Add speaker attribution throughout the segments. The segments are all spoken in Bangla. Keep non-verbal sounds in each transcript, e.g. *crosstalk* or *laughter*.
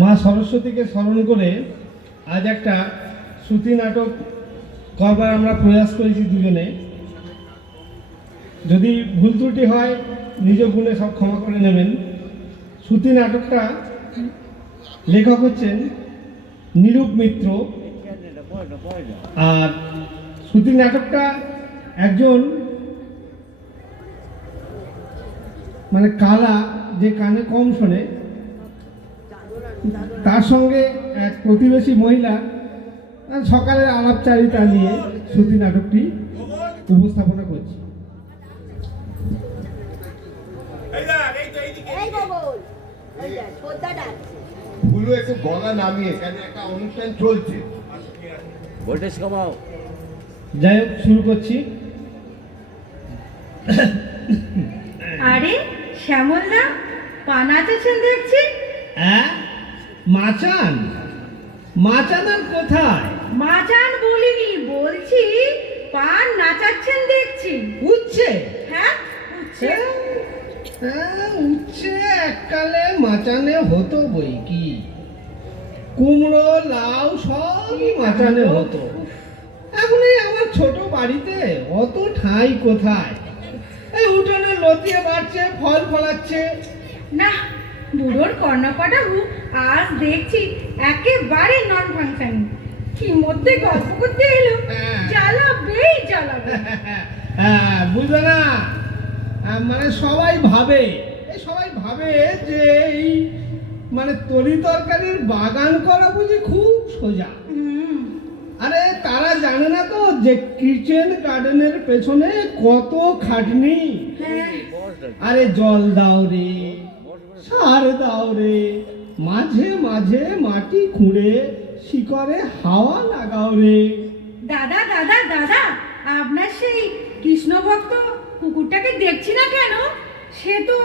Speaker 1: মা সরস্বতীকে স্মরণ করে আজ একটা শ্রুতি নাটক করবার আমরা প্রয়াস করেছি দুজনে। যদি ভুল ত্রুটি হয়, নিজ গুণে সব ক্ষমা করে নেবেন। শ্রুতি নাটকটা লেখক হচ্ছেন নিরূপ মিত্র। আর শ্রুতি নাটকটা একজন মানে কালা যে কানে কম শোনে তার সঙ্গে এক প্রতিবেশী মহিলা সকালের আলাপচারিতা নিয়ে শ্রুতি নাটকটি উপস্থাপনা করছি।
Speaker 2: ভুলো একটু গলা নামিয়ে কেন একটা অনুষ্ঠান চলছে।
Speaker 3: ভোল্টেজ কমাও।
Speaker 1: যাই হোক শুরু করছি।
Speaker 4: আরে শ্যামলদা পা নাচেছেন দেখছি।
Speaker 1: হ্যাঁ? মাচান? মাচান আর কোথায়?
Speaker 4: মাজান বলিনি বলছি পান নাচাচ্ছেন দেখছি।
Speaker 1: উচ্ছে?
Speaker 4: হ্যাঁ উচ্ছে।
Speaker 1: হ্যাঁ, উচ্ছে এককালে মাচানে হতো বই কি? কুমড়ো লাউ সবই মাচানে হতো। এখন এই আমার ছোট বাড়িতে অত ঠাঁই কোথায়? লতিয়ে বাড়ছে ফল ফলাচ্ছে।
Speaker 4: না বুড়োর আজ দেখছি একেবারে নন ফাংশন কি মধ্যে গল্প করতে এলো?
Speaker 1: হ্যাঁ।
Speaker 4: জ্বালাবেই জ্বালাবে। *laughs*
Speaker 1: হ্যাঁ বুঝলে না? মানে সবাই ভাবে এই সবাই ভাবে যে এই মানে তরি তরকারির বাগান করা বুঝি খুব সোজা। আরে তারা জানে না তো যে কিচেন গার্ডেনের পেছনে কত খাটনি? আরে জল দাও রে সার দাও রে মাঝে মাঝে মাটি খুঁড়ে শিকড়ে হাওয়া লাগাও রে।
Speaker 4: দাদা দাদা দাদা আপনার সেই কৃষ্ণ ভক্ত কুকুরটাকে দেখছি না কেন? সে তো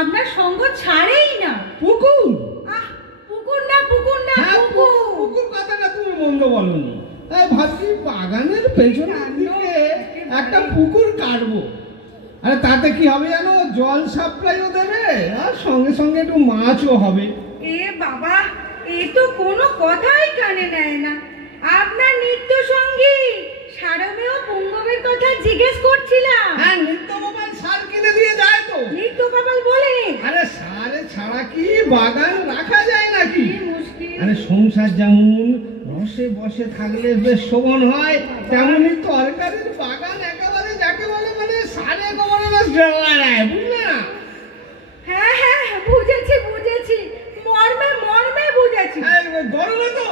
Speaker 4: আপনার সঙ্গ ছাড়েই না।
Speaker 1: পুকুর?
Speaker 4: আহ পুকুর না পুকুর না
Speaker 1: হ্যাঁ
Speaker 4: পুকুর।
Speaker 1: পুকুর কথাটা তুমি মন্দ বলনি এই ভাবছি বাগানের পেছনের দিকে একটা পুকুর কাটবো। আরে তাতে কি হবে জানো? জল সাপ্লাইও দেবে আর সঙ্গে সঙ্গে একটু মাছও হবে।
Speaker 4: এ বাবা এ তো কোনো কথাই কানে নেয় না। আপনার নিত্য সঙ্গী সারমেয় পুঙ্গবের কথা জিজ্ঞেস করছিলাম।
Speaker 1: হ্যাঁ নিত্য মোবাইল সার কিনে দিয়ে যায় তো।
Speaker 4: নিত্য কপাল বলেনি?
Speaker 1: আরে সারে ছাড়া কি বাগান রাখা যায় নাকি? আরে সংসার যেমন রসে বসে থাকলে বেশ শোভন হয় তেমনই তরকারির বাগান একেবারে যাকে বলে মানে সারে জেলা না
Speaker 4: হ্যাঁ হ্যাঁ বুঝেছি বুঝেছি। মর্মে মর্মে বুঝেছি।
Speaker 1: গরমে তো?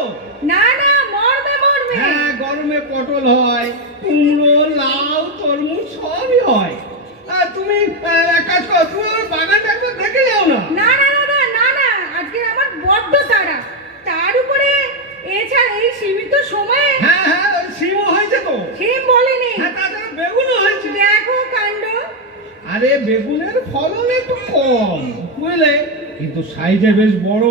Speaker 4: না না মর্মে মর্মে।
Speaker 1: হ্যাঁ গরমে পটল হয় কুমড়ো লাউ তরমুজ সবই হয়। আর তুমি আহ, এক কাজ করো তুমি আমার বাগানটা একবার দেখে যাও না
Speaker 4: না না না না না না আজকে আমার বড্ড তাড়া তার উপরে এছাড়া এই সীমিত সময়ে
Speaker 1: হ্যাঁ হ্যাঁ ওই সিমও হয়েছে তো
Speaker 4: সে বলেনি
Speaker 1: হ্যাঁ তাছাড়া বেগুনও হয়েছে
Speaker 4: দেখো কাণ্ড
Speaker 1: আরে বেগুনের ফলন একটু কম বুঝলে? কিন্তু সাইজে বেশ বড়।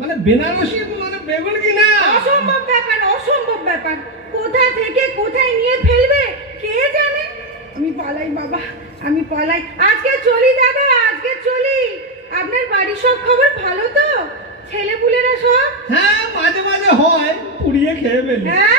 Speaker 1: মানে বেনারসি মানে বেগুন কি না
Speaker 4: অসম্ভব ব্যাপার অসম্ভব ব্যাপার। কোথা থেকে কোথায় নিয়ে ফেলবে কে জানে? আমি পালাই বাবা আমি পালাই। আজকে চলি দাদা আজকে চলি। আপনার বাড়ির সব খবর ভালো তো? ছেলেপুলেরা সব?
Speaker 1: হ্যাঁ মাঝে মাঝে হয় পুড়িয়ে খেয়ে ফেলি।
Speaker 4: হ্যাঁ